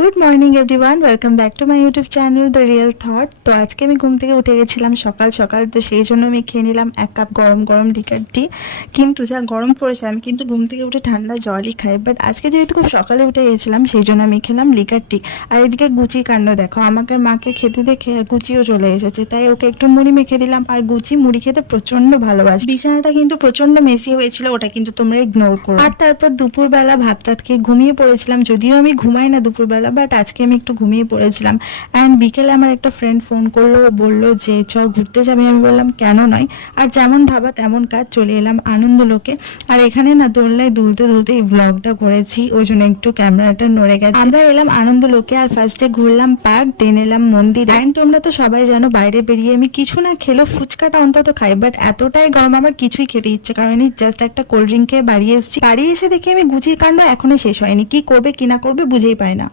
Good morning everyone, welcome back to my YouTube channel the real thought. তো আজকে আমি ঘুম থেকে উঠে গেছিলাম সকাল সকাল, তো সেই জন্য আমি খেয়ে নিলাম 1 কাপ গরম গরম লিকার টি। কিন্তু যা গরম পড়েছে, আমি কিন্তু ঘুম থেকে উঠে ঠান্ডা জলই খাই, বাট আজকে যেহেতু খুব সকালে উঠে গেছিলাম সেই জন্য আমি খেলাম লিকার টি। আর এদিকে গুচি কাণ্ড দেখো, আমাকে মাকে খেতে দেখে আর গুচিও চলে এসেছে, তাই ওকে একটু মুড়ি মেখে দিলাম। আর গুচি মুড়ি খেতে প্রচন্ড ভালোবাসে। বিছানাটা কিন্তু প্রচন্ড মেসি হয়েছিল, ওটা কিন্তু তোমরা ইগনোর করো। আর তারপর দুপুরবেলা ভাত টাত খেয়ে ঘুমিয়ে পড়েছিলাম, যদিও আমি ঘুমাই না দুপুরবেলা, বাট আজকে আমি একটু ঘুমিয়ে পড়েছিলাম। অ্যান্ড বিকেলে আমার একটা ফ্রেন্ড ফোন করলো, ও বললো যে চ ঘুরতে যাবে। আমি বললাম কেন নয়। আর যেমন ভাবা তেমন কাজ, চলে এলাম আনন্দলোকে। আর এখানে না দোলনায় দুলতে দুলতে এই ব্লগটা করেছি, ওই জন্য একটু ক্যামেরাটা নড়ে গেছে। আমরা এলাম আনন্দলোকে, আর ফার্স্টে ঘুরলাম পার্ক, দেন এলাম মন্দির। অ্যান্ড তোমরা তো সবাই জানো বাইরে বেরিয়ে আমি কিছু না খেলেও ফুচকাটা অন্তত খাই, বাট এতটাই গরম আমার কিছুই খেতে ইচ্ছে করেনি। জাস্ট একটা কোল্ড ড্রিঙ্ক খেয়ে বাড়ি এসেছি। বাড়ি এসে দেখি আমি গুচির কাণ্ড এখনো শেষ হয়নি, কি করবে কি না করবে বুঝেই পায় না।